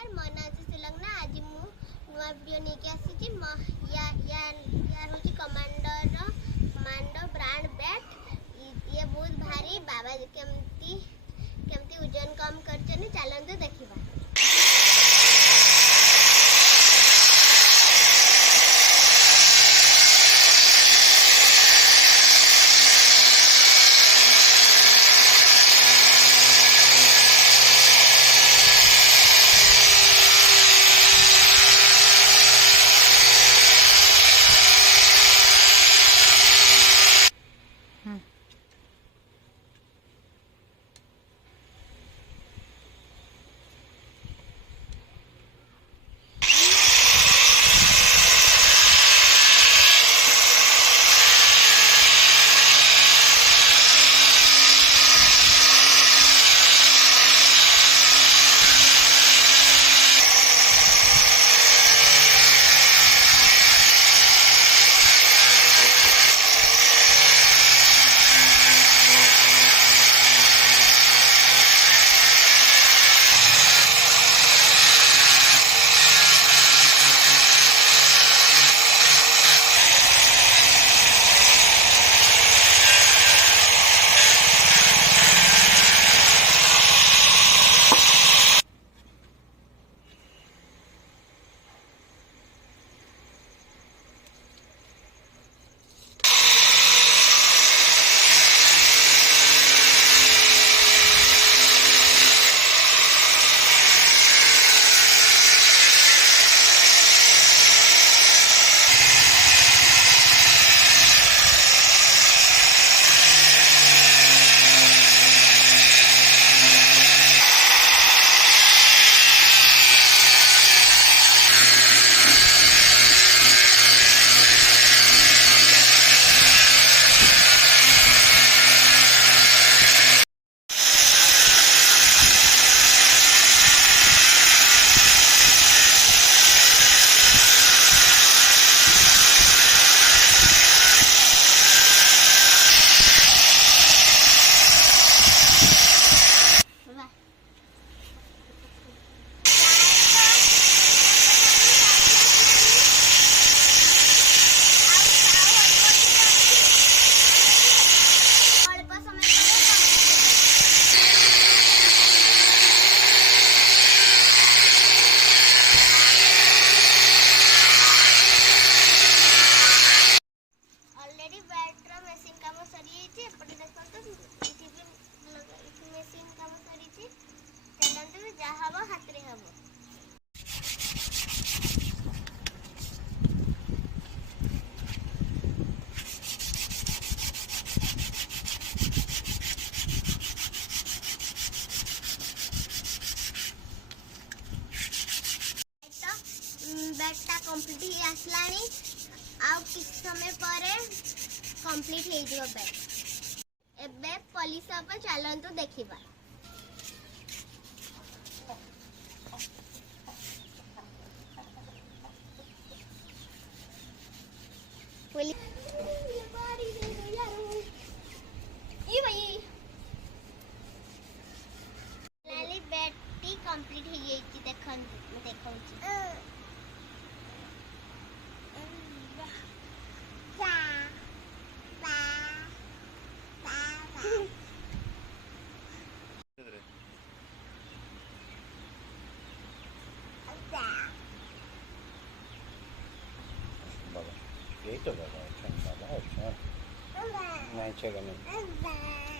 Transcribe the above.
नमस्कार मो ना आज सुलग्ना आज मु नुआ वीडियो लेके आसी यार हूँ कमांडो ब्रांड बैट ये बहुत भारी बाबा केमती केमती वजन कम कर चलते देखा। बैटा कंप्लीट आसलानी आउ किछ समय पर कंप्लीट हो जिवो बैट एबे पुलिस को चलंतु देखिबा। लाली बैटी कंप्लीट हो जाई देखन देखौची Baba. Dito ba? Baba. Baba. Baba. Baba.